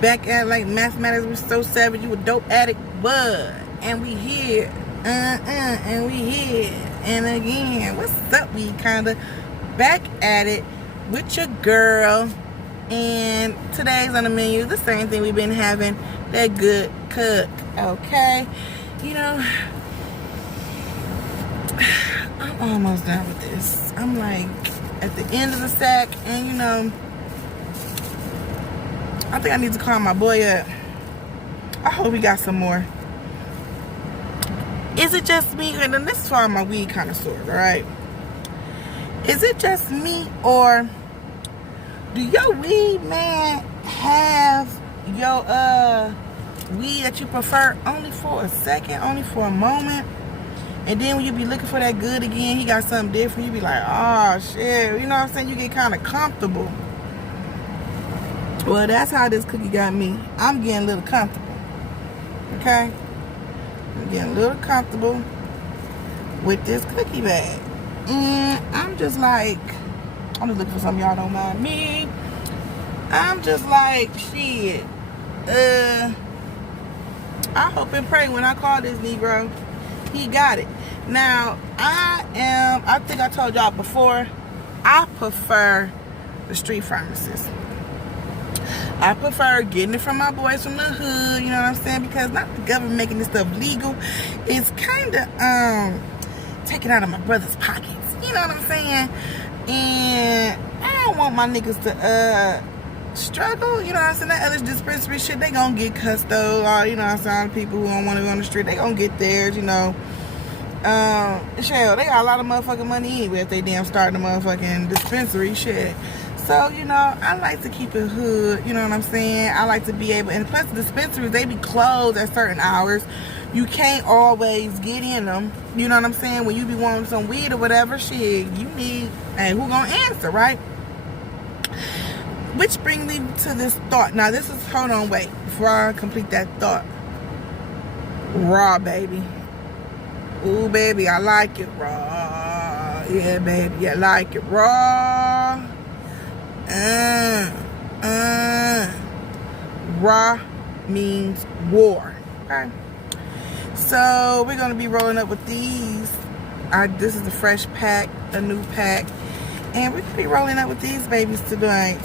back at like mathematics was so savage, you a dope addict, bud. And we here, and we here, and again. What's up? We kinda back at it with your girl. And today's on the menu, the same thing we've been having, that good cook, okay? You know, I'm almost done with this. I'm like at the end of the sack, and you know, I think I need to call my boy up. I hope we got some more. Is it just me? And then this is for my weed connoisseurs, alright? Is it just me, or do your weed man have your weed that you prefer only for a second, only for a moment? And then when you be looking for that good again, he got something different. You be like, oh shit, you know what I'm saying? You get kind of comfortable. Well, that's how this cookie got me. I'm getting a little comfortable. Okay? I'm getting a little comfortable with this cookie bag. And I'm just looking for something y'all don't mind me. I'm just like, shit. I hope and pray when I call this Negro, he got it. Now, I think I told y'all before, I prefer the street pharmacist. I prefer getting it from my boys from the hood, you know what I'm saying? Because not the government making this stuff legal. It's kind of taking out of my brother's pockets. You know what I'm saying? And I don't want my niggas to struggle. You know what I'm saying? That other dispensary shit, they gonna get custo. Or, you know what I'm saying? People who don't want to go on the street, they gonna get theirs, you know. Shell, they got a lot of motherfucking money anyway if they damn start the motherfucking dispensary shit. So, you know, I like to keep it hood, you know what I'm saying? I like to be able, and plus the dispensaries, they be closed at certain hours. You can't always get in them, you know what I'm saying? When you be wanting some weed or whatever, shit, you need, hey, who gonna answer, right? Which brings me to this thought. Now, this is, hold on, wait, before I complete that thought. Raw, baby. Ooh, baby, I like it raw. Yeah, baby, I like it raw. Raw means war. Okay. So we're gonna be rolling up with these. This is a fresh pack, a new pack, and we're gonna be rolling up with these babies tonight.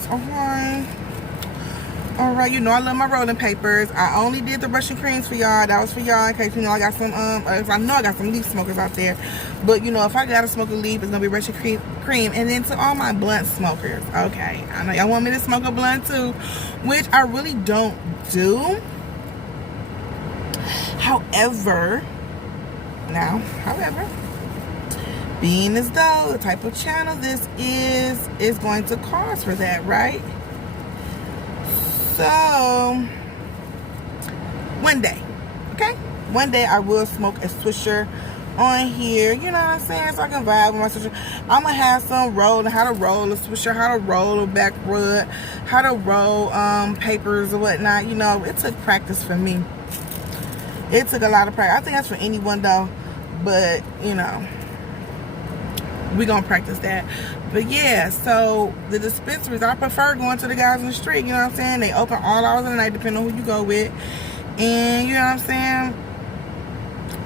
Alright, you know I love my rolling papers. I only did the Russian creams for y'all. That was for y'all in case you know I got some I know I got some leaf smokers out there. But you know, if I gotta smoke a leaf, it's gonna be Russian cream. And then to all my blunt smokers, okay, I know y'all want me to smoke a blunt too, which I really don't do. However, being as though the type of channel this is going to cause for that, right? So, one day, okay? One day I will smoke a Swisher on here, you know what I'm saying? So I can vibe with my Swisher. I'm gonna have some rolling, how to roll a Swisher, how to roll a backwood, how to roll papers or whatnot. You know, it took practice for me. It took a lot of practice. I think that's for anyone though, but you know, we gonna practice that. But yeah, so the dispensaries, I prefer going to the guys in the street, you know what I'm saying? They open all hours of the night depending on who you go with. And you know what I'm saying?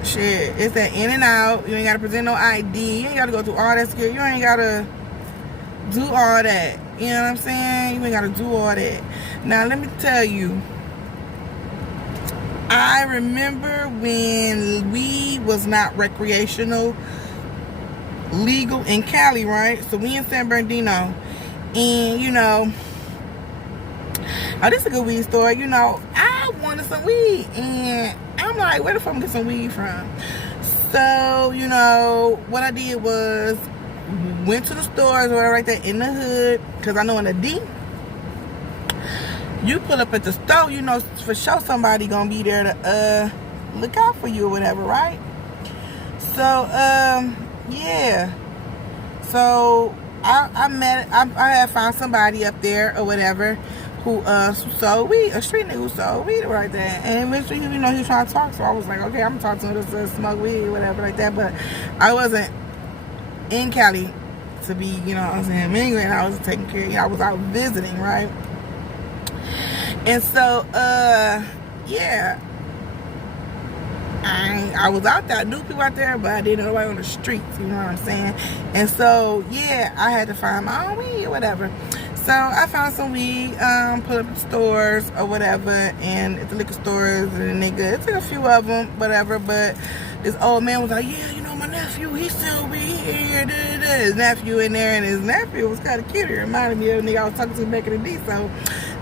Shit, it's that in and out. You ain't gotta present no ID. You ain't gotta go through all that skill. You ain't gotta do all that. You know what I'm saying? You ain't gotta do all that. Now let me tell you, I remember when weed was not recreational, legal in Cali, right? So we in San Bernardino, and you know, oh, this is a good weed store. You know, I wanted some weed, and I'm like, where the fuck am I get some weed from? So you know, what I did was went to the stores or whatever like that in the hood, cause I know in the D, you pull up at the store, you know for sure somebody gonna be there to look out for you or whatever, right? So yeah, so I had found somebody up there or whatever who sold weed, a street nigga who sold weed right there, and eventually, you know, he was trying to talk, so I was like, okay, I'm gonna talk to him just to smoke weed or whatever like that. But I wasn't in Cali to be, you know what I'm saying, mingling. I was taking care, you know, I was out visiting, right? And so, yeah. I was out there, I knew people out there, but I didn't know nobody on the streets, you know what I'm saying? And so, yeah, I had to find my own weed or whatever. So I found some weed, put up at the stores or whatever, and at the liquor stores, and the nigga, it took a few of them, whatever, but this old man was like, yeah, you know, my nephew, he still be here, his nephew in there, and his nephew was kind of cute. It reminded me of the nigga I was talking to back in the day, so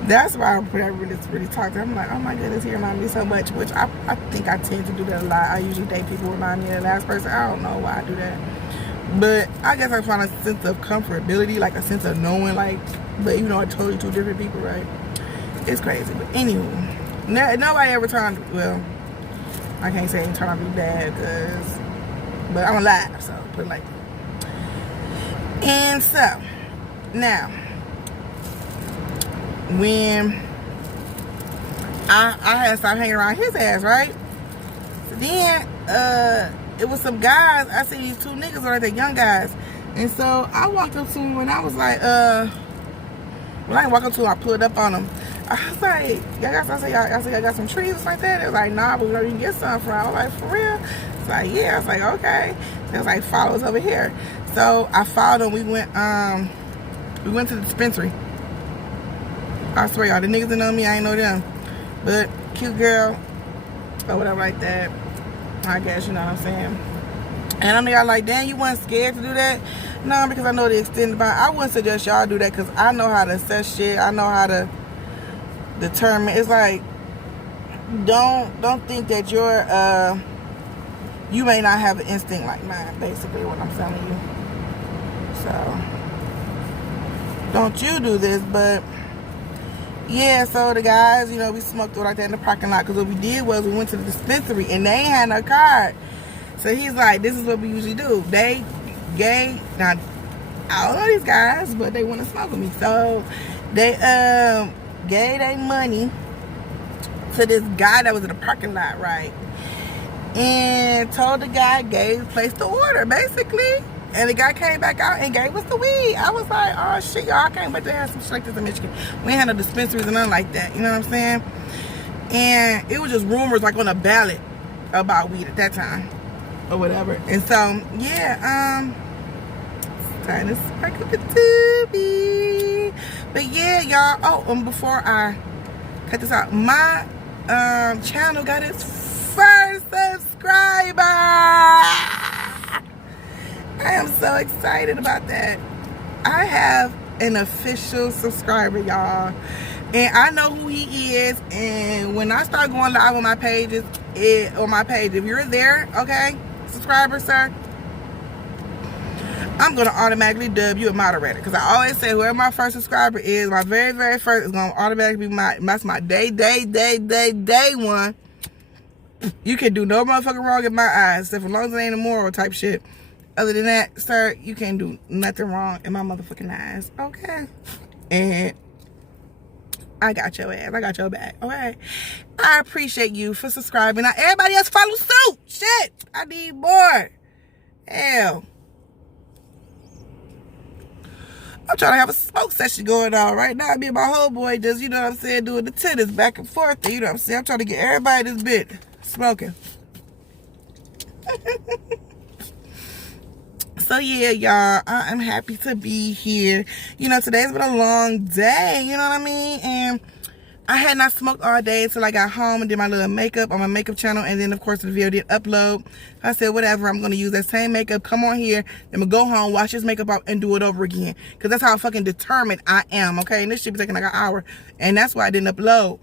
that's why I really talked to him. I'm like, oh my goodness, he reminded me so much, which I think I tend to do that a lot. I usually date people who remind me of the last person. I don't know why I do that. But I guess I find a sense of comfortability, like a sense of knowing, like, but you know, are totally two different people, right? It's crazy. But anyway, nobody ever turned, well, I can't say it turned out to be bad, but I'm alive, so put it like that. And so, now, when I had stopped hanging around his ass, right? So then, it was some guys. I see these two niggas like that, young guys. And so I walked up to him and I was like, when I walked up to him, I pulled up on him. I was like, y'all got some trees like that? It was like, nah, but we know you can get some from. I was like, for real? It's like, yeah. I was like, okay. So it was like, follow us over here. So I followed him. We went to the dispensary. I swear, y'all, the niggas that know me, I ain't know them. But cute girl or whatever like that. I guess, you know what I'm saying. And I know y'all like, damn, you wasn't scared to do that? No, because I know the extended bond. I wouldn't suggest y'all do that because I know how to assess shit. I know how to determine. It's like, don't think that you may not have an instinct like mine, basically what I'm telling you. So don't you do this, but yeah, so the guys, you know, we smoked it like that in the parking lot because what we did was we went to the dispensary and they ain't had no card. So he's like, this is what we usually do. They gave, now, I don't know these guys, but they want to smoke with me. So they gave their money to this guy that was in the parking lot, right? And told the guy, placed the order, basically. And the guy came back out and gave us the weed. I was like, oh shit, y'all, I can't wait to have some shit like this in Michigan. We ain't had no dispensaries and nothing like that, you know what I'm saying? And it was just rumors like on a ballot about weed at that time or whatever. And so, yeah, time to spark up the doobie. But yeah, y'all, oh, and before I cut this out, my channel got its first subscriber. I am so excited about that. I have an official subscriber, y'all. And I know who he is. And when I start going live on my pages, if you're there, okay, subscriber, sir, I'm going to automatically dub you a moderator. Because I always say whoever my first subscriber is, my very, very first is going to automatically be that's my day one. You can do no motherfucking wrong in my eyes. Except as long as it ain't immoral type shit. Other than that, sir, you can't do nothing wrong in my motherfucking eyes, okay? And I got your ass. I got your back, okay? I appreciate you for subscribing. Now, everybody else follow suit. Shit, I need more. Hell. I'm trying to have a smoke session going on right now. Me and my homeboy just, you know what I'm saying, doing the tennis back and forth. You know what I'm saying? I'm trying to get everybody this bit smoking. So yeah, y'all, I am happy to be here. You know, today's been a long day, you know what I mean? And I had not smoked all day until I got home and did my little makeup on my makeup channel. And then, of course, the video did upload. I said, whatever, I'm going to use that same makeup, come on here, then I'm going to go home, wash this makeup out, and do it over again. Because that's how fucking determined I am, okay? And this should be taking like an hour. And that's why I didn't upload.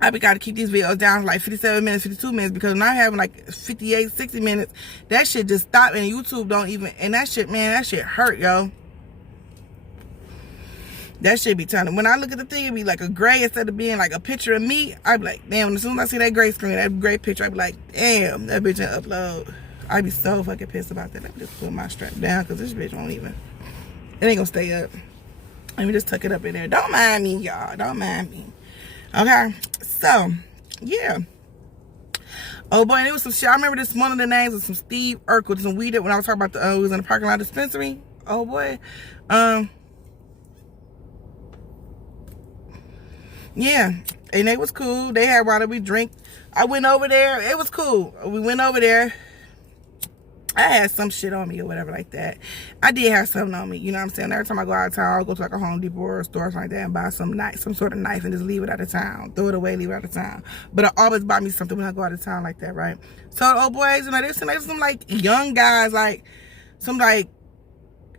I got to keep these videos down to like 57 minutes, 52 minutes, because when I'm having like 58, 60 minutes, that shit just stop, and YouTube don't even, and that shit, man, that shit hurt, yo. That shit be turning. When I look at the thing, it be like a gray instead of being like a picture of me. I be like, damn, as soon as I see that gray screen, that gray picture, I be like, damn, that bitch didn't upload. I be so fucking pissed about that. Let me just put my strap down, because this bitch won't even, it ain't gonna stay up. Let me just tuck it up in there. Don't mind me, y'all. Don't mind me. Okay, so, yeah. Oh, boy, and it was some shit. I remember this, one of the names was some Steve Urkel, some weed that when I was talking about the, we was in the parking lot dispensary. Oh, boy. Yeah, and they was cool. They had wanted we drink. I went over there. It was cool. We went over there. I had some shit on me or whatever like that. I did have something on me, you know what I'm saying? Every time I go out of town, I'll go to like a Home Depot or a store or something like that and buy some knife, some sort of knife, and just leave it out of town. Throw it away, leave it out of town. But I always buy me something when I go out of town like that, right? So the old boys, you know, they seem like some like young guys, like some like,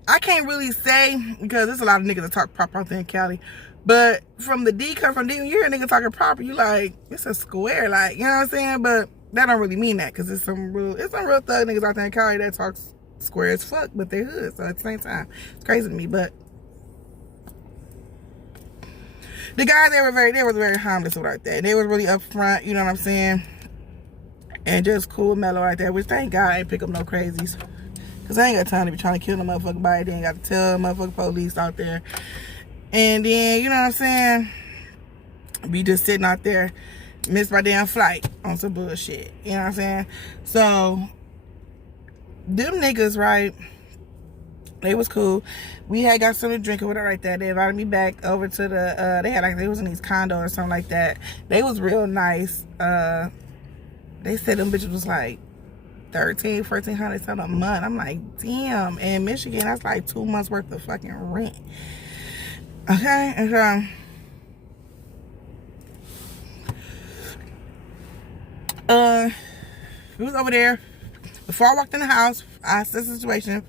I can't really say because there's a lot of niggas that talk proper out there in Cali. But from the D come from D, when you're a nigga talking proper, you like, it's a square, like, you know what I'm saying? But that don't really mean that, because it's some real thug niggas out there in Cali that talks square as fuck, but they hood. So at the same time, it's crazy to me. But the guys, they were very harmless like that. They was really upfront, you know what I'm saying? And just cool, mellow like that. Which thank God I ain't pick up no crazies, because I ain't got time to be trying to kill no motherfucking body. They ain't got to tell the motherfucking police out there. And then, you know what I'm saying? Be just sitting out there, missed my damn flight on some bullshit. You know what I'm saying? So, them niggas, right? They was cool. We had got something to drink or whatever like that. They invited me back over to the, they had like, they was in these condos or something like that. They was real nice. They said them bitches was like $1,300, $1,400 something a month. I'm like, damn. In Michigan, that's like 2 months worth of fucking rent. Okay, and so we was over there. Before I walked in the house, I assessed the situation.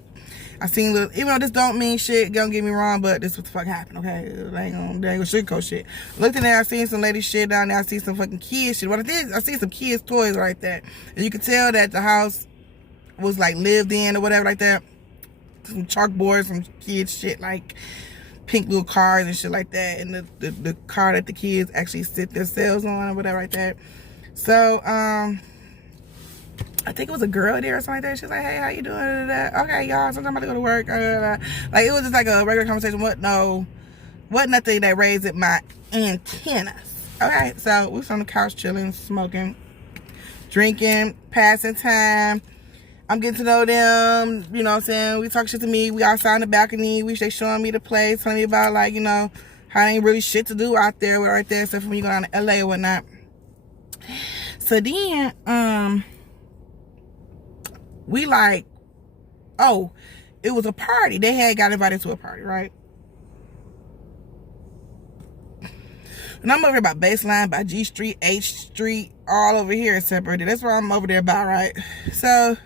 I seen little, even though this don't mean shit, don't get me wrong, but this what the fuck happened, okay? They ain't gonna sugarcoat shit. Looked in there, I seen some lady shit down there. I see some fucking kids shit. What I did, I see some kids' toys right there. And you could tell that the house was like lived in or whatever like that. Some chalkboards, some kids shit, like pink little cars and shit like that, and the car that the kids actually sit themselves on or whatever like that. So I think it was a girl there or something like that. She's like, hey, how you doing? Okay, y'all, so I'm about to go to work. Like, it was just like a regular conversation. What nothing that raised my antennas. Okay, so we was on the couch chilling, smoking, drinking, passing time. I'm getting to know them, you know what I'm saying? We talk shit to me. We outside on the balcony. They showing me the place, telling me about, like, you know, how there ain't really shit to do out there, right there, except for when you go down to LA or whatnot. So then, we like, oh, it was a party. They had got invited to a party, right? And I'm over here by Baseline, by G Street, H Street, all over here separated. That's where I'm over there by, right? So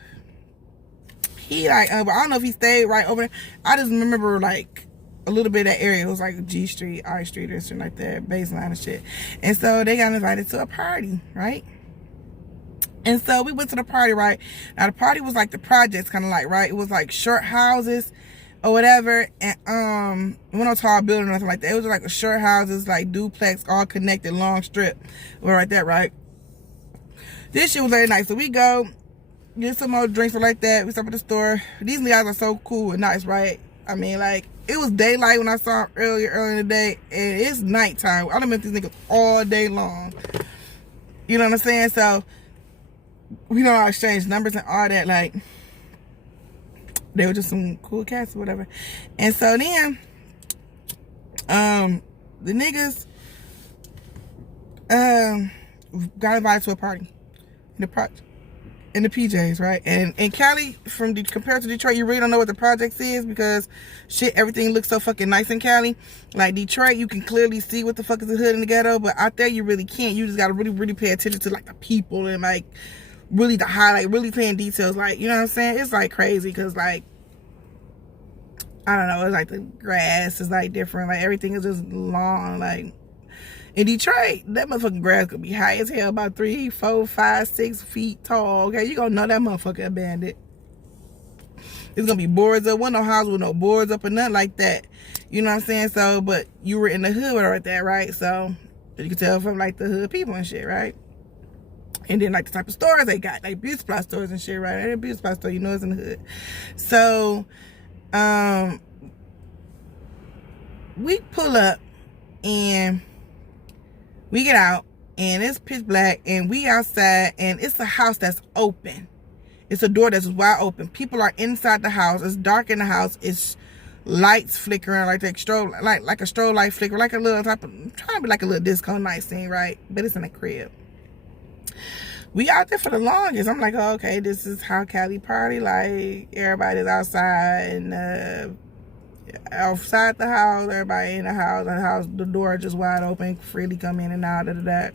he like, I don't know if he stayed right over there. I just remember like a little bit of that area. It was like G Street, I Street, or shit like that, Baseline and shit. And so they got invited to a party, right? And so we went to the party, right? Now the party was like the projects, kind of like, right? It was like short houses or whatever, and it wasn't no tall building or nothing like that. It was like a short houses, like duplex, all connected, long strip, or like that, right? This shit was very nice. So we go get some more drinks or like that. We stop at the store. These guys are so cool and nice, right? I mean, like, it was daylight when I saw them earlier in the day, and it's nighttime. I done met these niggas all day long. You know what I'm saying? So we know I exchanged numbers and all that. Like, they were just some cool cats or whatever. And so then, the niggas got invited to a party in the PJs, right? And in Cali, compared to Detroit, you really don't know what the projects is, because shit, everything looks so fucking nice in Cali. Like Detroit, you can clearly see what the fuck is the hood in the ghetto, but out there you really can't. You just gotta really, really pay attention to like the people and like really the highlight, really paying details. Like, you know what I'm saying? It's like crazy, because like, I don't know, it's like the grass is like different, like everything is just long. Like in Detroit, that motherfucking grass could be high as hell, about 3, 4, 5, 6 feet tall. Okay, you gonna know that motherfucker abandoned. It's gonna be boards up. Wasn't no house with no boards up or nothing like that. You know what I'm saying? So, but you were in the hood right there, right? So you can tell from like the hood people and shit, right? And then like the type of stores they got, like beauty supply stores and shit, right? That beauty supply store, you know, it's in the hood. So we pull up and we get out, and it's pitch black, and we outside, and it's a house that's open. It's a door that's wide open. People are inside the house. It's dark in the house. It's lights flickering, like that strobe, like a strobe light flicker, like a little type of, trying to be like a little disco night scene, right? But it's in a crib. We out there for the longest. I'm like, oh, okay, this is how Cali party. Like, everybody's outside and outside the house, everybody in the house, the door just wide open, freely come in and out of that.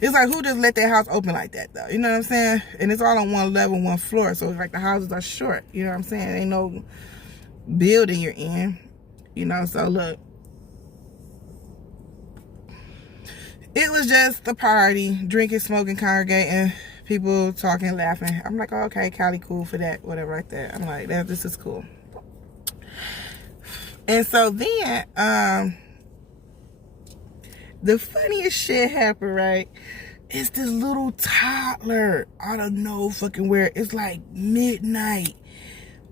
It's like, who just let their house open like that, though? You know what I'm saying? And it's all on one level, one floor. So it's like the houses are short. You know what I'm saying? Ain't no building you're in. You know, so look. It was just a party, drinking, smoking, congregating, people talking, laughing. I'm like, oh, okay, Cali cool for that, whatever like that. I'm like, this is cool. And so then, the funniest shit happened, right? It's this little toddler out of no fucking where. It's like midnight.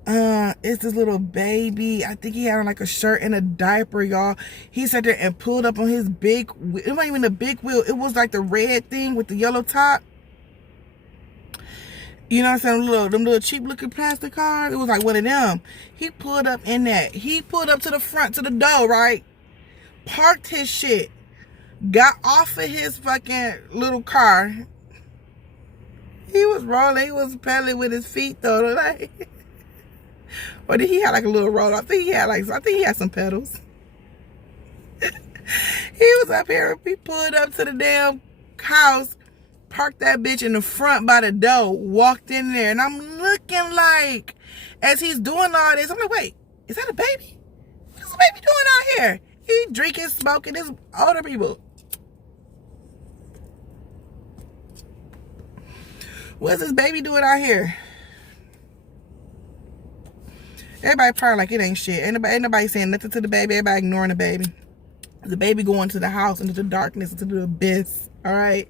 It's this little baby. I think he had on like a shirt and a diaper, y'all. He sat there and pulled up on his big, it wasn't even a big wheel. It was like the red thing with the yellow top. You know what I'm saying? Them little cheap looking plastic cars. It was like one of them. He pulled up in that. He pulled up to the front, to the door, right? Parked his shit. Got off of his fucking little car. He was rolling. He was pedaling with his feet, though. Like, or did he have like a little roll? I think he had some pedals. He was up here. He pulled up to the damn house, parked that bitch in the front by the door, walked in there, and I'm looking like, as he's doing all this, I'm like, wait, is that a baby? What's the baby doing out here? He drinking, smoking. This older people. What's this baby doing out here? Everybody probably like it ain't shit. Ain't nobody saying nothing to the baby. Everybody ignoring the baby. The baby going to the house, into the darkness, into the abyss. All right.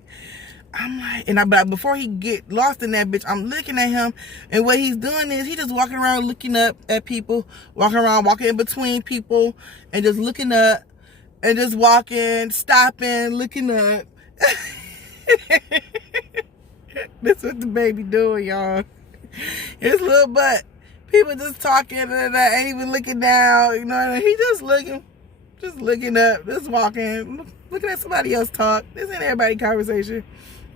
I'm like, but before he get lost in that bitch, I'm looking at him, and what he's doing is he just walking around looking up at people, walking in between people, and just looking up, and just walking, stopping, looking up. This what the baby doing, y'all. His little butt. People just talking and ain't even looking down. You know what I mean? He just looking up, just walking, looking at somebody else talk. This ain't everybody's conversation.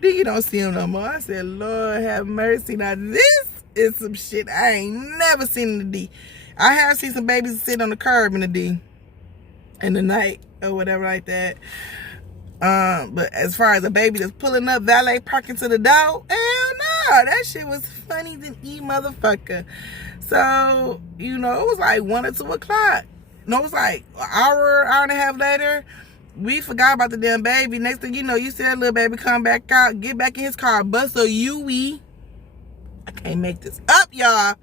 Then you don't see him no more. I said, Lord have mercy. Now this is some shit I ain't never seen in the D. I have seen some babies sit on the curb in the D in the night or whatever like that. But as far as a baby that's pulling up, valet parking to the door, hell no, that shit was funny than E motherfucker. So, you know, it was like 1 or 2 o'clock. No, it was like an hour and a half later. We forgot about the damn baby. Next thing you know, you see that little baby come back out, get back in his car, bust a U-E. I can't make this up, y'all.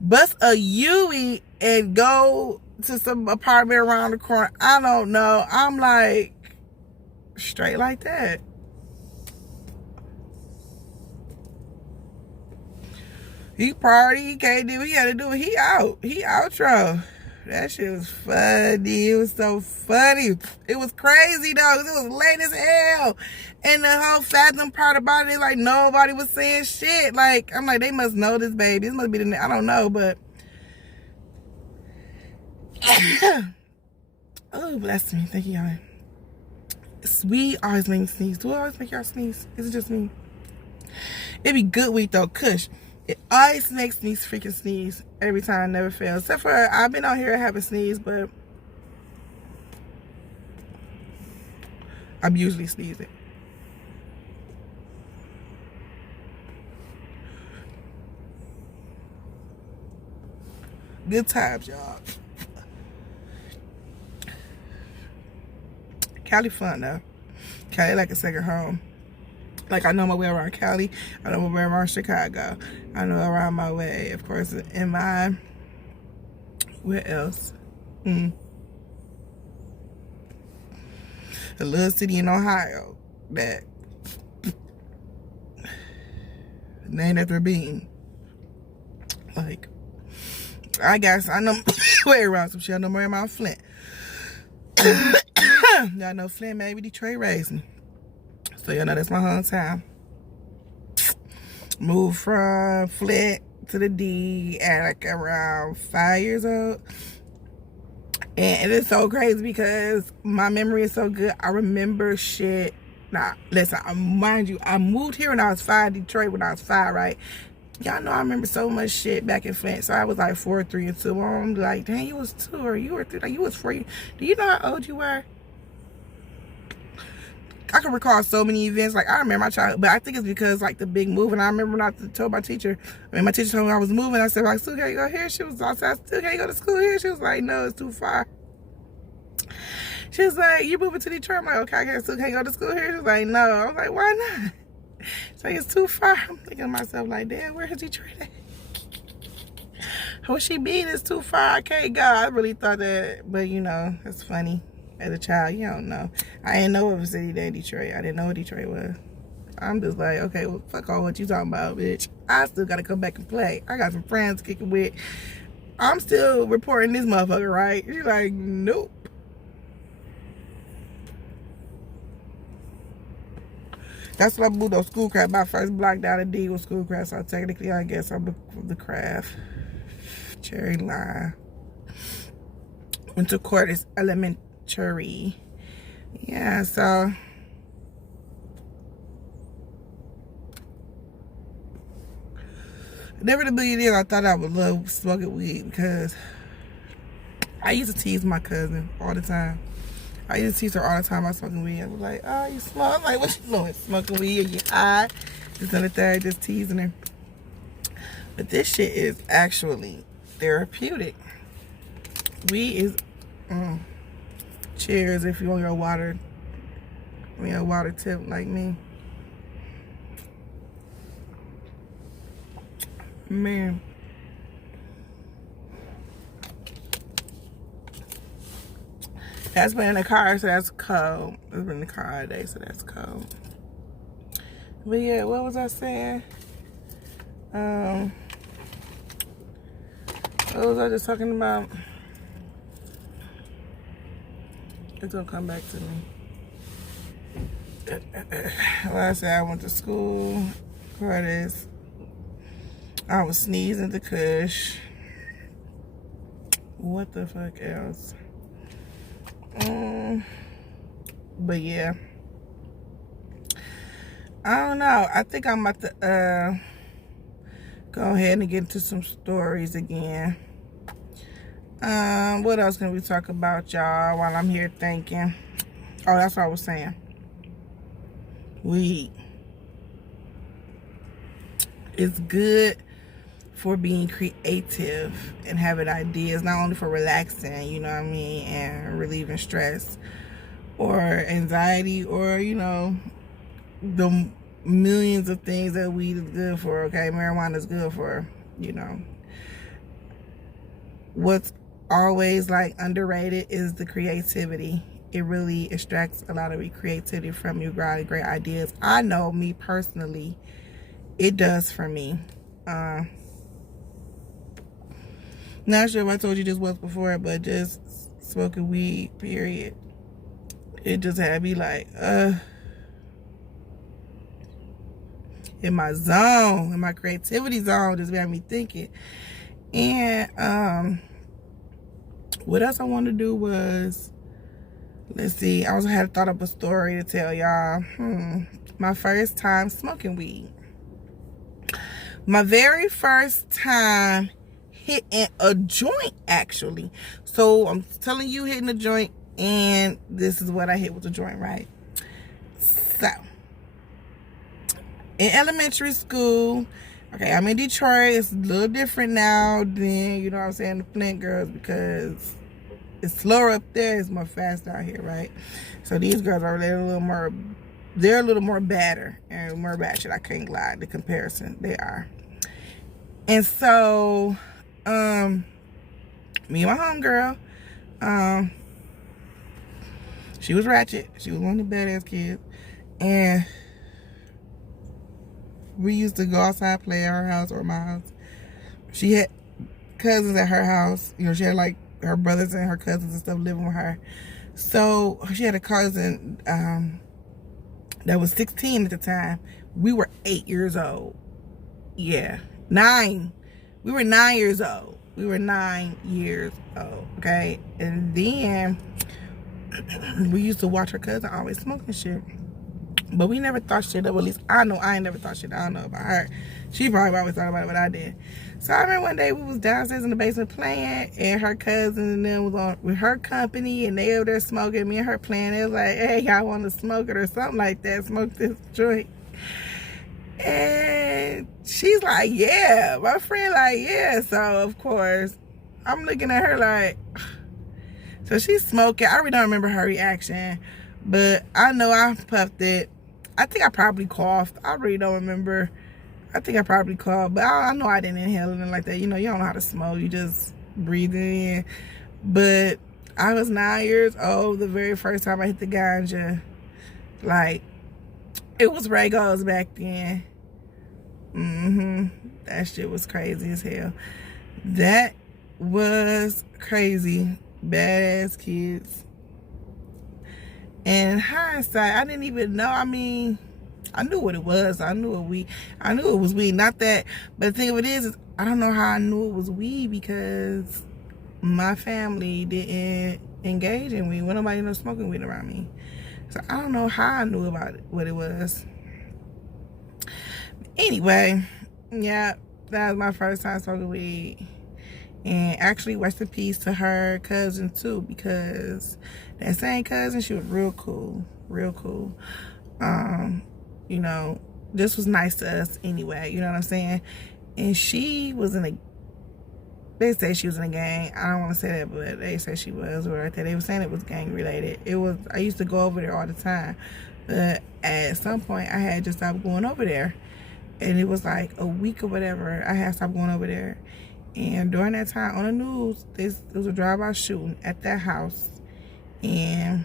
Bust a U-E and go to some apartment around the corner. I don't know. I'm like, straight like that. He party, he can't do what he had to do. He out. He outro. That shit was funny. It was so funny. It was crazy though. It was late as hell. And the whole fathom part about it, like nobody was saying shit. Like, I'm like, they must know this baby. This must be the, I don't know, but. Oh, bless me. Thank you, y'all. Weed always make me sneeze. Do I always make y'all sneeze? Is it just me? It be good weed though, Kush. It always makes me freaking sneeze every time, never fails. Except for I've been out here having sneeze, but I'm usually sneezing. Good times, y'all. Cali fun though. Cali like a second home. Like, I know my way around Cali. I know my way around Chicago. I know around my way, of course, in my... Where else? A little city in Ohio that... named after a bean. Like, I guess I know my way around some shit. I know my way around Flint. Y'all know Flint, maybe Detroit raised me. So, you know, that's my hometown. Moved from Flint to the D at like around 5 years old. And it's so crazy because my memory is so good. I remember shit. Nah, listen, mind you, I moved here when I was 5, Detroit when I was 5, right? Y'all know I remember so much shit back in Flint. So I was like 4, 3, and 2. I'm like, dang, you was 2 or you were 3. Like, you was 4. Do you know how old you were? I can recall so many events. Like, I remember my childhood, but I think it's because, like, the big move. And I remember when I told my teacher, my teacher told me I was moving. I said, like, still can't go here? She was outside, still can't go to school here? She was like, no, it's too far. She was like, you moving to Detroit? I'm like, okay, I still can't go to school here? She was like, no. I was like, why not? She's like, it's too far. I'm thinking to myself, like, damn, where's Detroit at? What she mean? It's too far. I can't go. I really thought that, but you know, it's funny. As a child, you don't know. I didn't know it was a city named Detroit. I didn't know what Detroit was. I'm just like, okay, well, fuck all what you talking about, bitch. I still gotta come back and play. I got some friends kicking with. I'm still reporting this motherfucker, right? She's like, nope. That's what I moved on Schoolcraft. My first block down the D was Schoolcraft, so technically, I guess I'm the craft. Cherry Line. Went to Curtis Elementary. Yeah, so never in a million years I thought I would love smoking weed because I used to tease my cousin all the time. I used to tease her all the time about smoking weed. I was like, oh, you smoke? I'm like, what you doing? Smoking weed? Are you high? This and that, just teasing her. But this shit is actually therapeutic. Weed is, cheers if you want your water, tip like me. Man. That's been in the car, so that's cold. It's been in the car all day, so that's cold. But yeah, what was I saying? What was I just talking about? It's gonna come back to me. Well, I said I went to school. Curtis. I was sneezing the kush. What the fuck else? But yeah, I don't know. I think I'm about to go ahead and get into some stories again. What else can we talk about, y'all, while I'm here thinking? Oh, that's what I was saying. Weed. It's good for being creative and having ideas, not only for relaxing, you know what I mean, and relieving stress or anxiety or, you know, the millions of things that weed is good for, okay? Marijuana is good for, you know. What's always, like, underrated is the creativity. It really extracts a lot of creativity from you, great ideas. I know, me personally, it does for me. Not sure if I told you this once before, but just smoking weed, period. It just had me like, in my zone, in my creativity zone, just had me thinking. And what else I wanted to do was, let's see, I also had thought up a story to tell y'all. My first time smoking weed. My very first time hitting a joint, actually. So I'm telling you, hitting a joint, and this is what I hit with the joint, right? So in elementary school, okay, I'm in Detroit. It's a little different now than, you know what I'm saying, the Flint girls, because it's slower up there, it's more fast out here, right? So these girls are a little more, they're a little more badder and more ratchet. I can't lie, the comparison, they are. And so me and my homegirl, she was ratchet. She was one of the badass kids. And we used to go outside, play at her house or my house. She had cousins at her house. You know, she had like her brothers and her cousins and stuff living with her. So she had a cousin that was 16 at the time. We were 8 years old. Yeah. 9. We were 9 years old. We were 9 years old, okay? And then we used to watch her cousin always smoking shit. But we never thought shit up. At least I know I ain't never thought shit up. I don't know about her. She probably always thought about it, but I did. So I remember one day we was downstairs in the basement playing, and her cousin and them was on with her company, and they over there smoking. Me and her playing. It was like, hey, y'all want to smoke it or something like that? Smoke this joint. And she's like, yeah. My friend like, yeah. So of course, I'm looking at her like, so she's smoking. I really don't remember her reaction, but I know I puffed it. I think I probably coughed. I really don't remember. I think I probably coughed, but I know I didn't inhale anything like that. You know, you don't know how to smoke. You just breathe it in. But I was 9 years old the very first time I hit the ganja. Like, it was Regos back then. That shit was crazy as hell. That was crazy. Badass kids. And in hindsight, I didn't even know. I mean, I knew what it was. I knew it was weed. Not that, but the thing of it is I don't know how I knew it was weed, because my family didn't engage in weed. When nobody was smoking weed around me. So I don't know how I knew about it, what it was. Anyway, yeah, that was my first time smoking weed. And actually, rest in peace to her cousin too, because that same cousin, she was real cool. You know, this was nice to us anyway, you know what I'm saying? And she was in a, they say she was in a gang. I don't want to say that, but they say she was, or right there. They were saying it was gang related. It was, I used to go over there all the time. But at some point, I had just stopped going over there. And it was like a week or whatever, I had stopped going over there. And during that time, on the news, there was a drive-by shooting at that house. And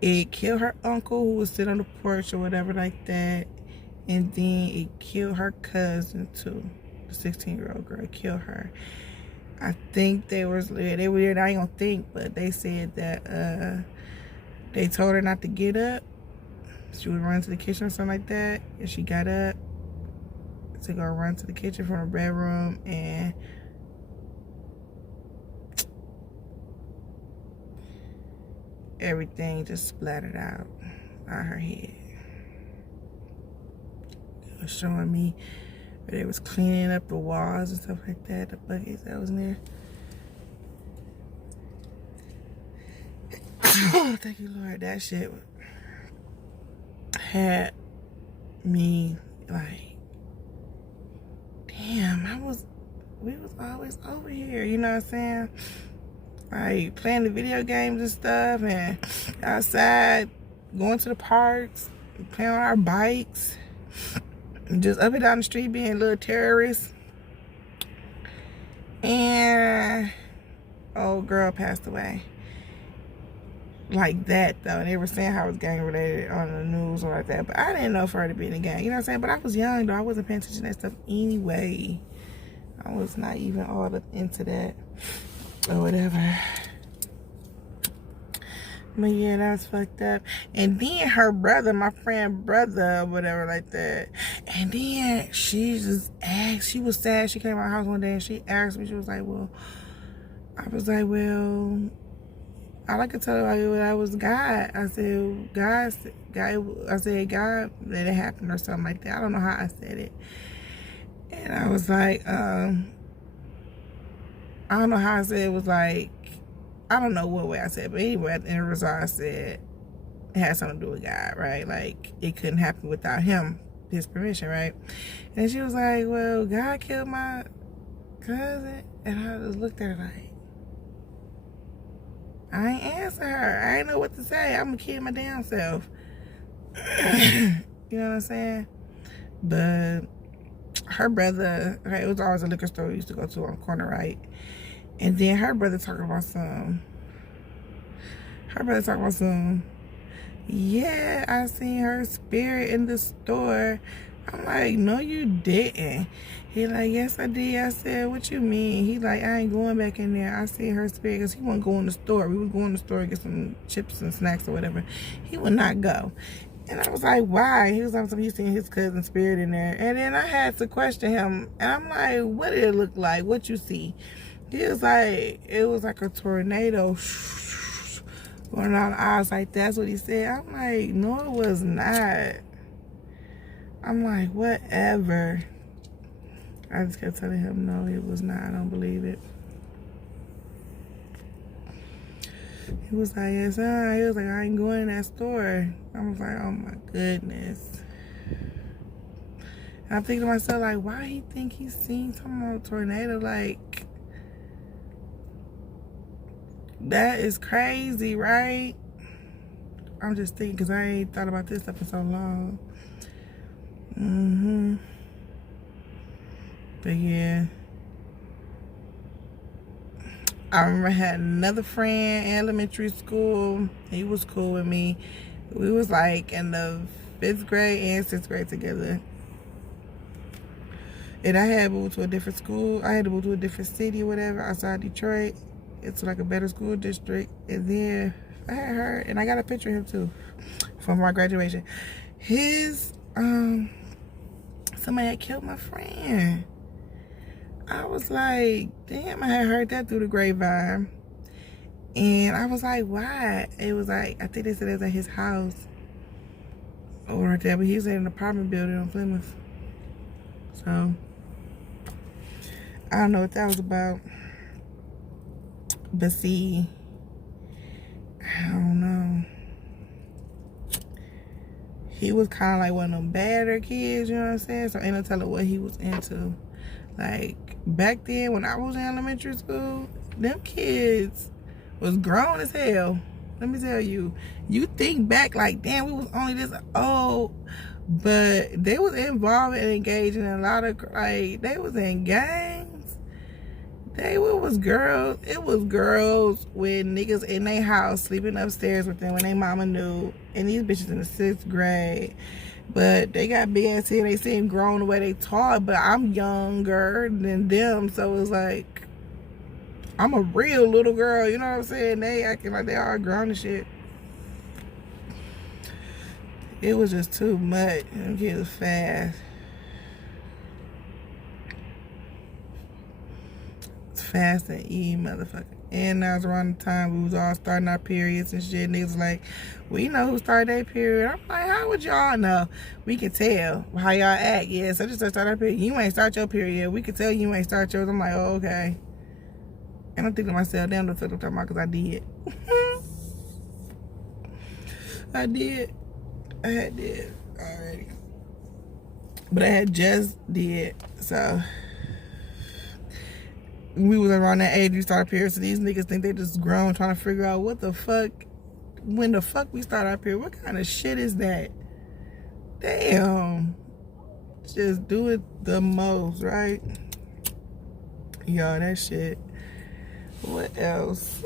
it killed her uncle, who was sitting on the porch or whatever like that. And then it killed her cousin too. The 16-year-old girl killed her. I think they were there. I ain't gonna think, but they said that they told her not to get up. She would run to the kitchen or something like that. And she got up to go run to the kitchen from her bedroom, and everything just splattered out on her head. It was showing me where they was cleaning up the walls and stuff like that, the buckets that was in there. Oh, thank you, Lord. That shit had me like, damn, we was always over here, you know what I'm saying? Like playing the video games and stuff, and outside, going to the parks, playing on our bikes, just up and down the street being little terrorists. And old girl passed away. Like that though, and they were saying how it was gang related on the news or like that, but I didn't know for her to be in a gang, you know what I'm saying? But I was young though, I wasn't paying attention to that stuff anyway. I was not even all up into that or whatever. But yeah, that was fucked up. And then her brother, my friend brother or whatever like that, and then she just asked, she was sad, she came to my house one day and she asked me, she was like, well, I was like, well, all I could tell her I was God. I said, God, I said, God let it happen or something like that. I don't know how I said it. And I was like, I don't know how I said it. It was like, I don't know what way I said it, but anyway, at the end of the result, I said it had something to do with God, right? Like, it couldn't happen without him, his permission, right? And she was like, well, God killed my cousin. And I just looked at her like, I ain't answer her. I ain't know what to say. I'm gonna kill my damn self. You know what I'm saying? But her brother, it was always a liquor store we used to go to on the corner, right? And then her brother talking about some, yeah, I seen her spirit in the store. I'm like, no, you didn't. He like, yes, I did. I said, what you mean? He like, I ain't going back in there. I seen her spirit, because he wouldn't go in the store. We would go in the store and get some chips and snacks or whatever. He would not go. And I was like, why? He was like, he's seen his cousin spirit in there. And then I had to question him. And I'm like, what did it look like? What you see? He was like, it was like a tornado going down the aisles. Like, that's what he said. I'm like, no, it was not. I'm like, whatever. I just kept telling him, no, it was not. I don't believe it. He was like, yes, sir. He was like, I ain't going in that store. I was like, oh my goodness. And I'm thinking to myself, like, why he think he's seen something on a tornado? Like, that is crazy, right? I'm just thinking, because I ain't thought about this stuff in so long. But yeah. I remember I had another friend in elementary school. He was cool with me. We was like in the 5th grade and 6th grade together. And I had moved to a different school. I had to move to a different city or whatever outside Detroit. It's like a better school district. And then I had her, and I got a picture of him too from my graduation. Somebody had killed my friend. I was like, damn, I had heard that through the grapevine. And I was like, why? It was like, I think they said it was at his house. Or right there, but he was in an apartment building on Plymouth. So, I don't know what that was about. But see, I don't know. He was kind of like one of them badder kids, you know what I'm saying? So, ain't no telling what he was into. Like, back then when I was in elementary school, them kids was grown as hell. Let me tell you. You think back like, damn, we was only this old. But they was involved and engaged in a lot of, like, they was in gangs. It was girls with niggas in their house sleeping upstairs with them when their mama knew. And these bitches in the 6th grade. But they got big ass here. They seem grown the way they talk. But I'm younger than them. So it's like, I'm a real little girl. You know what I'm saying? They acting like they all grown and shit. It was just too much. Them kids was fast. It's fast and easy, motherfucker. And that was around the time we was all starting our periods and shit. And they was like, we know who started their period. I'm like, how would y'all know? We can tell how y'all act. Yeah, so just start our period. You ain't start your period. We can tell you ain't start yours. I'm like, oh, okay. And I'm thinking to myself, damn, that's what I'm talking about, because I did. I did. I had did already. But I had just did. So we was around that age we started period. So these niggas think they just grown trying to figure out what the fuck, when the fuck we start our period. What kind of shit is that? Damn. Just do it the most, right? Yo, that shit. What else?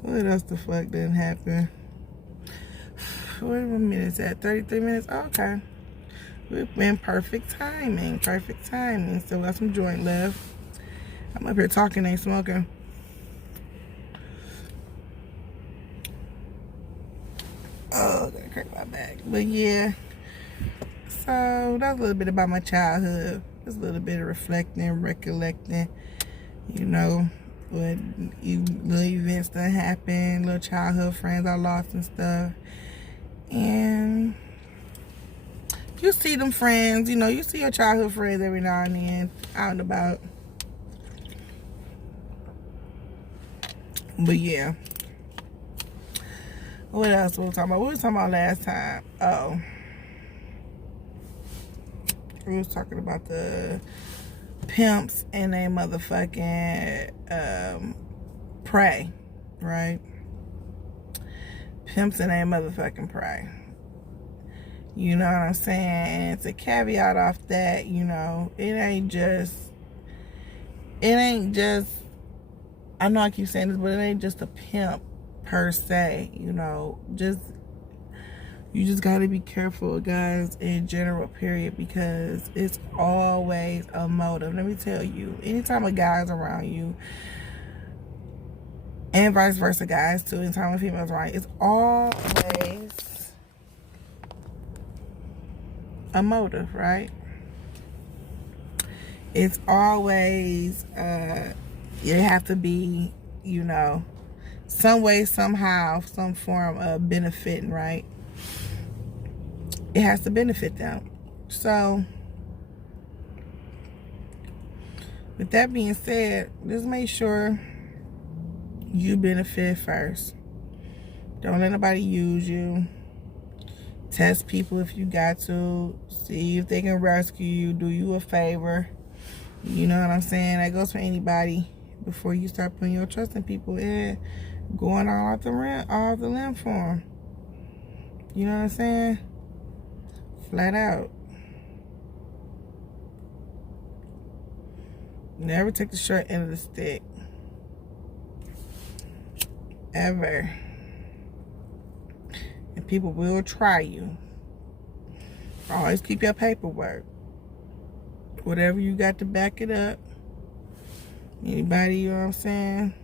What else the fuck didn't happen? What minutes at? 33 minutes? Oh, okay. We've been perfect timing. Perfect timing. Still got some joint left. I'm up here talking, ain't smoking. Oh, I gotta crack my back. But yeah. So that's a little bit about my childhood. Just a little bit of reflecting, recollecting, you know, what little events that happened, little childhood friends I lost and stuff. And you see them friends, you know, you see your childhood friends every now and then out and about. But yeah. What else were we talking about? What were we talking about last time? Oh. We was talking about the pimps and they motherfucking pray, right? Pimps and they motherfucking pray. You know what I'm saying? And to caveat off that, you know, it ain't just, I know I keep saying this, but it ain't just a pimp per se, you know, you just gotta be careful, guys, in general, period, because it's always a motive. Let me tell you, anytime a guy's around you, And vice versa, guys, too. In time with females, right? It's always a motive, right? It's always, it have to be, you know, some way, somehow, some form of benefiting, right? It has to benefit them. So, with that being said, just make sure you benefit first. Don't let nobody use you. Test people if you got to. See if they can rescue you. Do you a favor. You know what I'm saying? That goes for anybody. Before you start putting your trust in people and going all off the limb for them. You know what I'm saying? Flat out. Never take the short end of the stick. Ever. And people will try you. Always keep your paperwork. Whatever you got to back it up. Anybody, you know what I'm saying?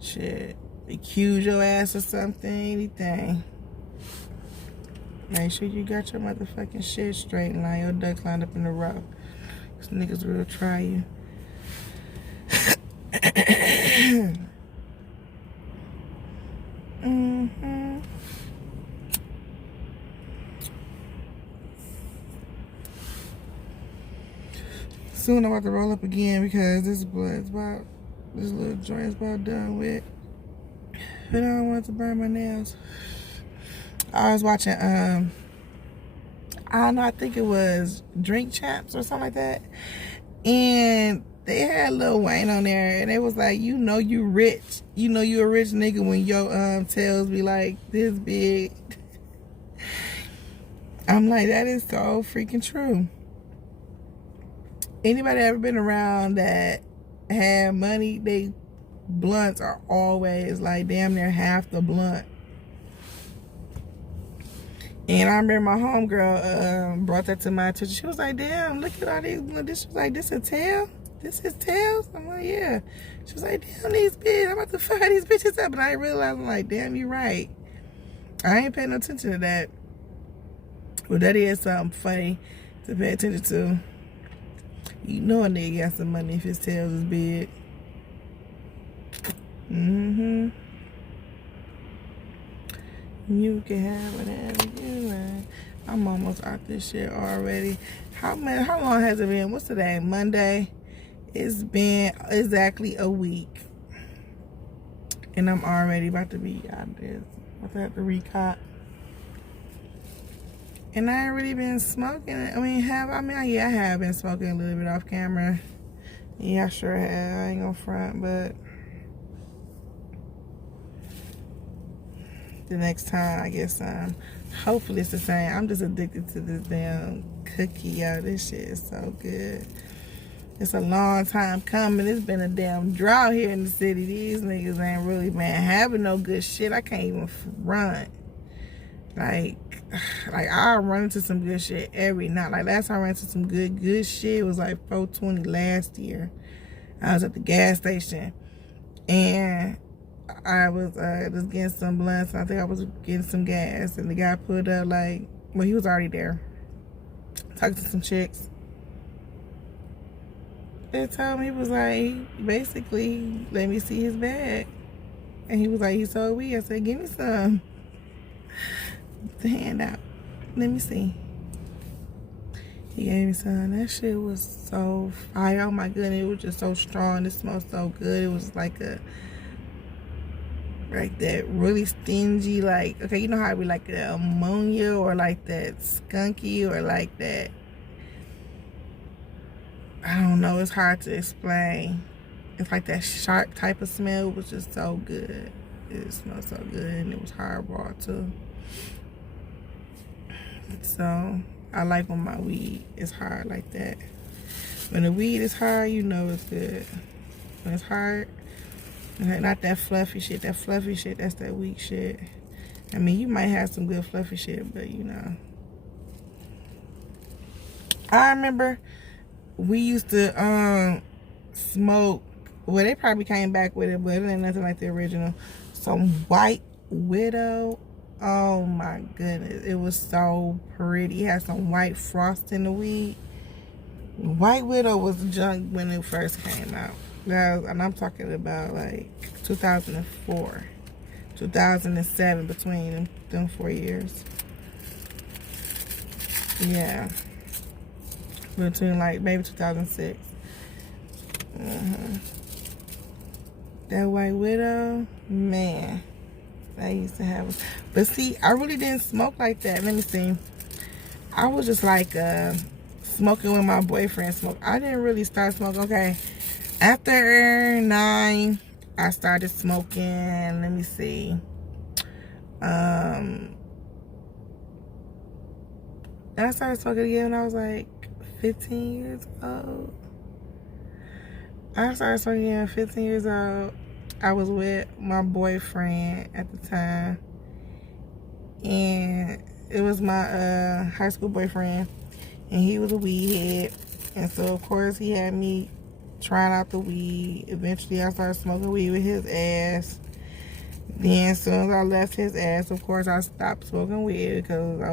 Shit. Accuse your ass or something, anything. Make sure you got your motherfucking shit straight and line your ducks lined up in a row. Cause niggas will try you. Soon I'm about to roll up again because this little joint is about done with. But I don't want to burn my nails. I was watching, I don't know, I think it was Drink Champs or something like that. And they had Lil Wayne on there, and it was like, you know you rich. You know you a rich nigga when your tails be like this big. I'm like, that is so freaking true. Anybody ever been around that had money, they blunts are always like damn near half the blunt. And I remember my homegirl brought that to my attention. She was like, damn, look at all these. She was like, this a tail? This is tails? I'm like, yeah. She was like, damn, these bitches. I'm about to fire these bitches up. But I realized, I'm like, damn, you right. I ain't paying no attention to that. Well, that is something funny to pay attention to. You know a nigga got some money if his tails is big. You can have whatever you want. I'm almost out this shit already. How long has it been? What's today? Monday? It's been exactly a week. And I'm already about to be out of this. About to have to recop. And I ain't really been smoking. Yeah, I have been smoking a little bit off camera. Yeah, I sure have. I ain't gonna front, but the next time, I guess, hopefully it's the same. I'm just addicted to this damn cookie, yo. This shit is so good. It's a long time coming. It's been a damn drought here in the city. These niggas ain't really been having no good shit. I can't even run. Like I run into some good shit every night. Like last time I ran into some good shit, it was like 420 last year. I was at the gas station and I was just getting some blunts. I think I was getting some gas, and the guy pulled up like, well, he was already there, talking to some chicks. They told me, he was like, basically, let me see his bag, and he was like, he sold weed. I said, give me some. The hand out. Let me see. He gave me some. That shit was so fire. Oh my goodness, it was just so strong. It smelled so good. It was like that really stingy, like, okay, you know how it be like the ammonia or like that skunky or like that, I don't know, it's hard to explain. It's like that sharp type of smell. It was just so good. It smelled so good, and it was hardball too. So I like when my weed is hard like that. When the weed is hard, you know it's good. When it's hard, not that fluffy shit. That fluffy shit, that's that weak shit. I mean, you might have some good fluffy shit, but you know. I remember we used to smoke Well, they probably came back with it, but it ain't nothing like the original. Some White Widow. Oh my goodness. It was so pretty. It had some white frost in the weed. White Widow was junk when it first came out. And I'm talking about like 2004, 2007, between them 4 years. Yeah. Between like maybe 2006. That White Widow, man, I used to have. But see, I really didn't smoke like that. Let me see. I was just like smoking when my boyfriend smoked. I didn't really start smoking. Okay, after 9, I started smoking. Let me see. And I started smoking again when I was like 15 years old. I started smoking again at 15 years old. I was with my boyfriend at the time. And it was my high school boyfriend. And he was a weed head. And so, of course, he had me trying out the weed. Eventually, I started smoking weed with his ass. Then, as soon as I left his ass, of course, I stopped smoking weed because I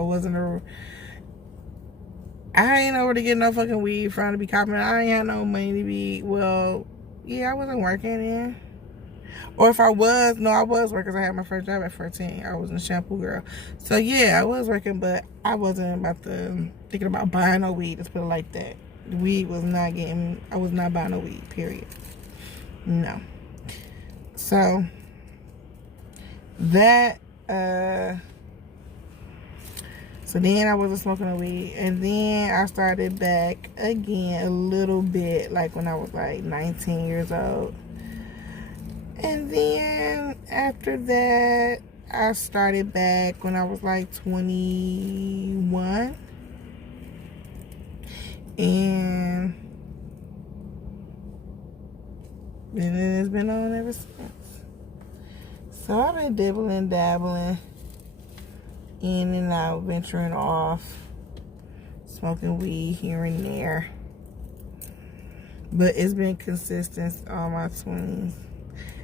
ain't over to get no fucking weed trying to be copping. I ain't had no money to be, well, yeah, I wasn't working then. Or if I was, no, I was working because I had my first job at 14. I was a shampoo girl. So, yeah, I was working, but I wasn't thinking about buying no weed. Let's put it like that. The weed was not I was not buying no weed, period. No. So, that, so then I wasn't smoking no weed. And then I started back again a little bit, like when I was like 19 years old. And then after that, I started back when I was like 21. And then it's been on ever since. So I've been dibbling, dabbling, in and out, venturing off, smoking weed here and there. But it's been consistent all my 20s.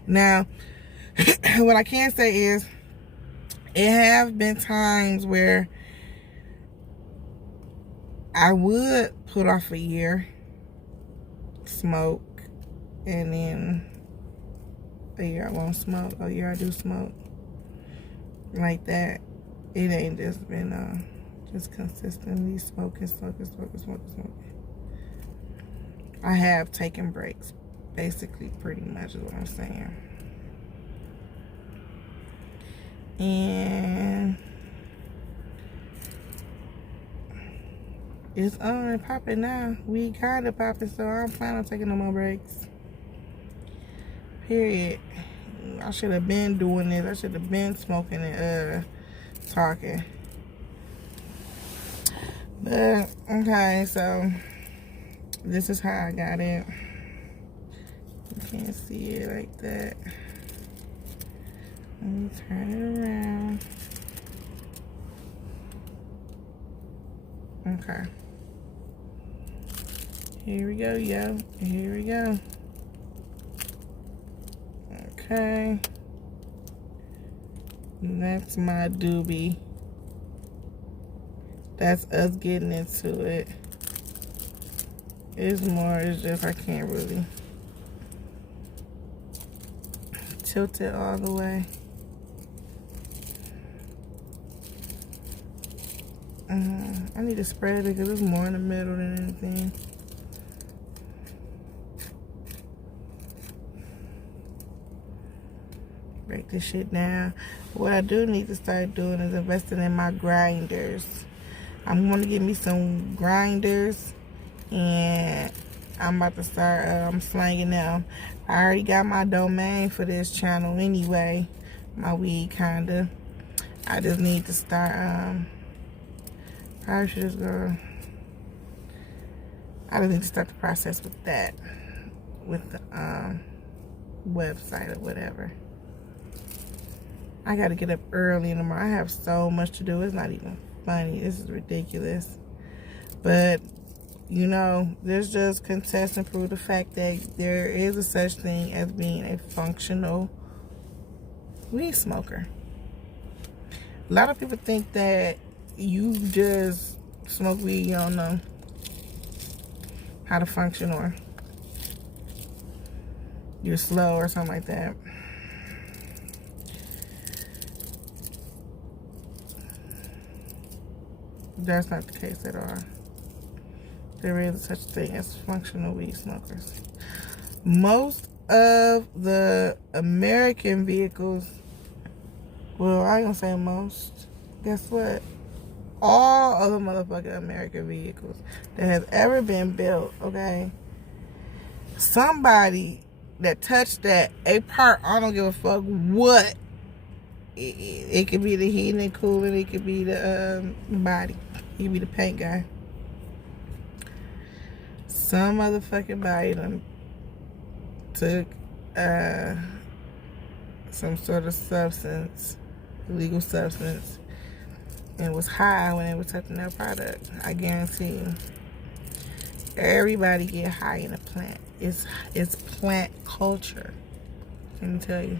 Now, what I can say is, it have been times where I would put off a year, smoke, and then a year I won't smoke, a year I do smoke. Like that. It ain't just been just consistently smoking. I have taken breaks. Basically, pretty much is what I'm saying. And it's on and popping now. We got it popping, so I don't plan on taking no more breaks. Period. I should have been doing this. I should have been smoking and talking. But, okay, so this is how I got it. You can't see it like that. Let me turn it around. Okay. Here we go, yo. Here we go. Okay. That's my doobie. That's us getting into it. It's just I can't really tilt it all the way. I need to spread it because it's more in the middle than anything. Break this shit down. What I do need to start doing is investing in my grinders. I'm going to get me some grinders, and I'm about to start slanging them. I already got my domain for this channel anyway, my weed kinda. I just need to start I should just go. I just need to start the process with that, with the website or whatever. I gotta get up early in the morning. I have so much to do. It's not even funny. This is ridiculous. But You know, this just contests and proves the fact that there is a such thing as being a functional weed smoker. A lot of people think that you just smoke weed, you don't know how to function, or you're slow or something like that. That's not the case at all. There is such a thing as functional weed smokers. Most of the American vehicles, well, I ain't gonna say most. Guess what? All of the motherfucking American vehicles that has ever been built, okay? Somebody that touched that, a part, I don't give a fuck what. It could be the heating and cooling. It could be the body. It could be the paint guy. Some motherfucking body done took some sort of substance, illegal substance, and was high when they were touching their product. I guarantee you. Everybody get high in a plant. It's plant culture. Let me tell you.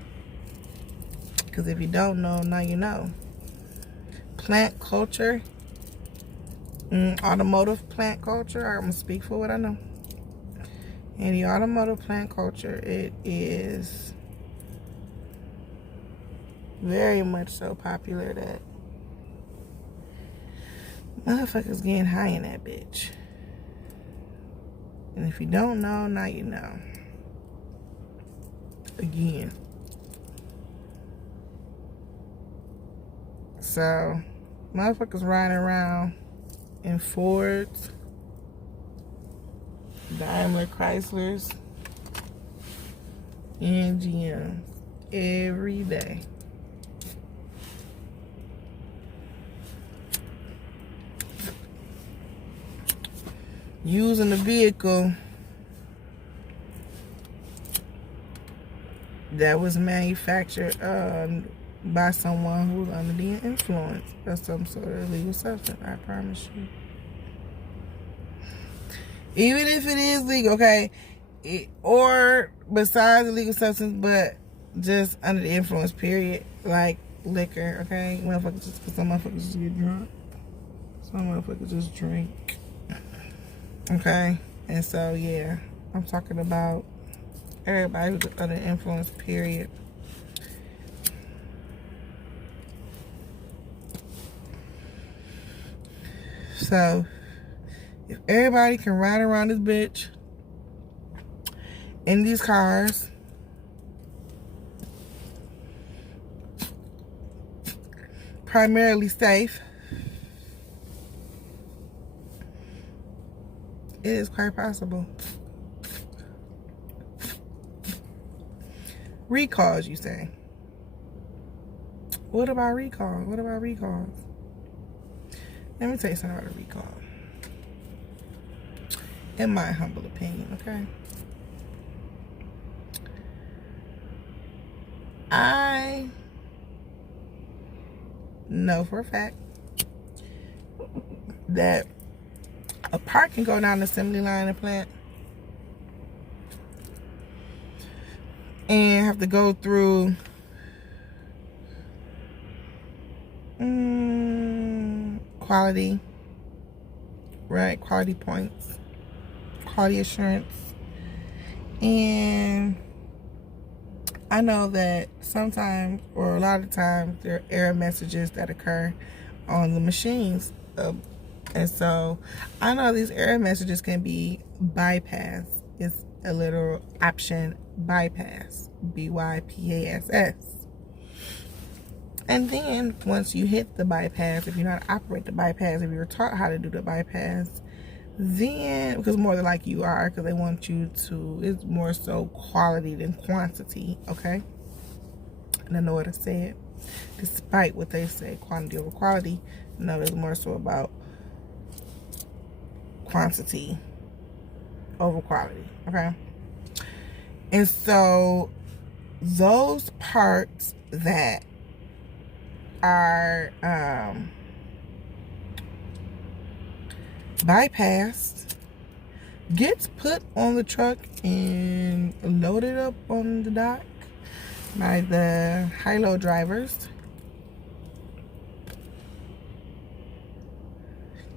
Because if you don't know, now you know. Plant culture, automotive plant culture, I'm going to speak for what I know. In the automotive plant culture, it is very much so popular that motherfuckers getting high in that bitch. And if you don't know, now you know. Again. So, motherfuckers riding around in Fords, Daimler Chryslers, and GMs every day. Using a vehicle that was manufactured by someone who's under the influence of some sort of illegal substance. I promise you. Even if it is legal, okay, or besides illegal substance, but just under the influence, period, like liquor, okay? Motherfuckers just, cause some motherfuckers just get drunk. Some motherfuckers just drink. Okay? And so, yeah, I'm talking about everybody who's under influence, period. So, if everybody can ride around this bitch in these cars, primarily safe, it is quite possible. Recalls, you say? What about recalls? What about recalls? Let me tell you something about a recall. In my humble opinion, okay? I know for a fact that a part can go down the assembly line in a plant and have to go through quality, right? Quality points, quality assurance. And I know that sometimes, or a lot of times, there are error messages that occur on the machines. And so I know these error messages can be bypassed. It's a little option bypass, BYPASS. And then once you hit the bypass, if you know how to operate the bypass, if you're taught how to do the bypass, then, because more than like you are, because they want you to, it's more so quality than quantity, okay? And I know what I said. Despite what they say, quantity over quality, no, it's more so about quantity over quality, okay? And so those parts that are bypassed gets put on the truck and loaded up on the dock by the high-low drivers,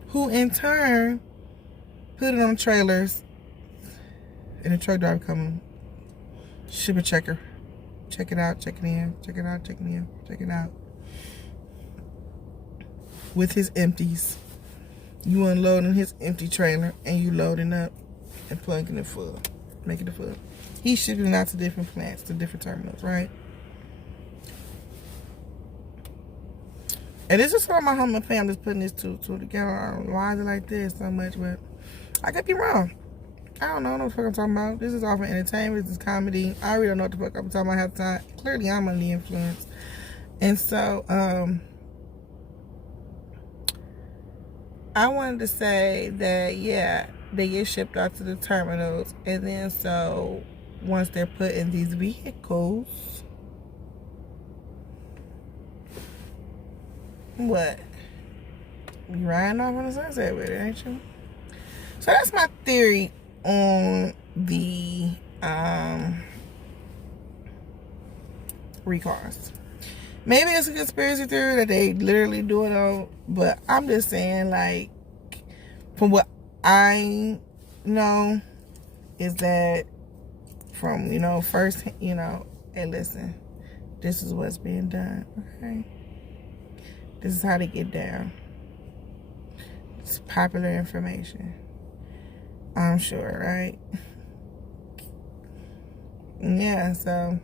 who in turn put it on trailers, and the truck driver come, ship a checker, check it out, check it in, check it out, check it in, check it out, with his empties. You unloading his empty trailer and you loading up and plugging it full, making it full. He's shipping it out to different plants, to different terminals, right? And this is for my home family just putting this two together. I don't know why is it like this so much, but I could be wrong. I don't know what the fuck I'm talking about. This is all for entertainment. This is comedy. I really don't know what the fuck I'm talking about half the time. Clearly, I'm under the influence. And so, I wanted to say that, yeah, they get shipped out to the terminals. And then, so, once they're put in these vehicles, what? You riding off on the sunset with it, ain't you? So that's my theory on the recars. Maybe it's a conspiracy theory that they literally do it on, but I'm just saying, like, from what I know, is that from, you know, first, you know, hey, listen, this is what's being done, okay? This is how they get down. It's popular information, I'm sure, right? Yeah, so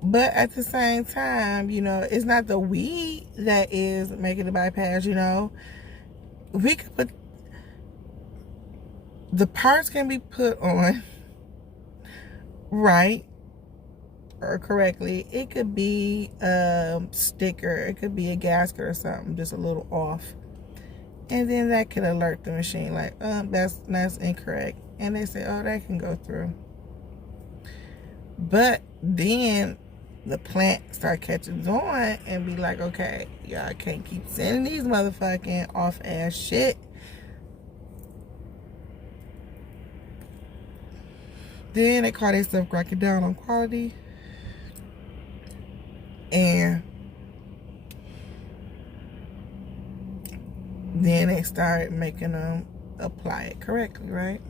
but at the same time, you know, it's not the weed that is making the bypass, you know. We could put, the parts can be put on right or correctly. It could be a sticker, it could be a gasket or something just a little off, and then that could alert the machine like, that's incorrect, and they say, oh, that can go through. But then the plant start catching on and be like, okay, y'all can't keep sending these motherfucking off ass shit. Then they call themselves cracking down on quality, and then they start making them apply it correctly, right?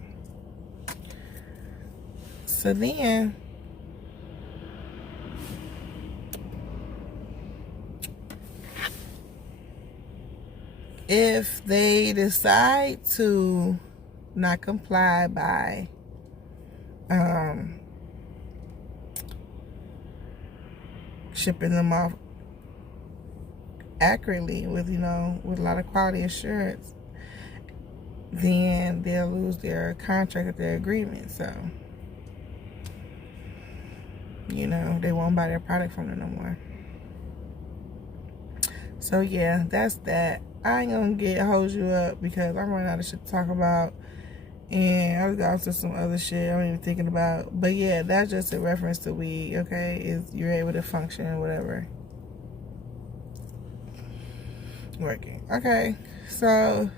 So then if they decide to not comply by shipping them off accurately with, you know, with a lot of quality assurance, then they'll lose their contract or their agreement. So, you know, they won't buy their product from them no more. So yeah, that's that. I ain't gonna hold you up because I'm running out of shit to talk about, and I was going to some other shit I'm even thinking about. But yeah, that's just a reference to weed, okay? Is you're able to function or whatever. Working. Okay, so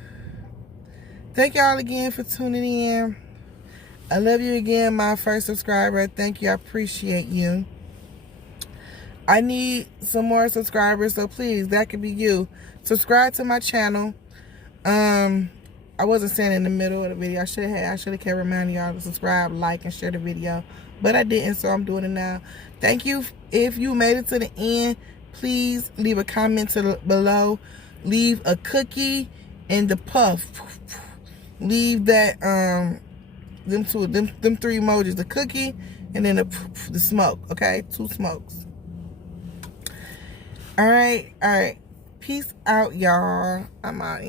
thank y'all again for tuning in. I love you again, my first subscriber. Thank you. I appreciate you. I need some more subscribers, so please, that could be you. Subscribe to my channel. I wasn't saying in the middle of the video. I should have kept reminding y'all to subscribe, like, and share the video, but I didn't, so I'm doing it now. Thank you. If you made it to the end, please leave a comment below. Leave a cookie and the puff. Leave that them three emojis, the cookie and then the smoke. Okay, 2 smokes. All right. Peace out, y'all. I'm out.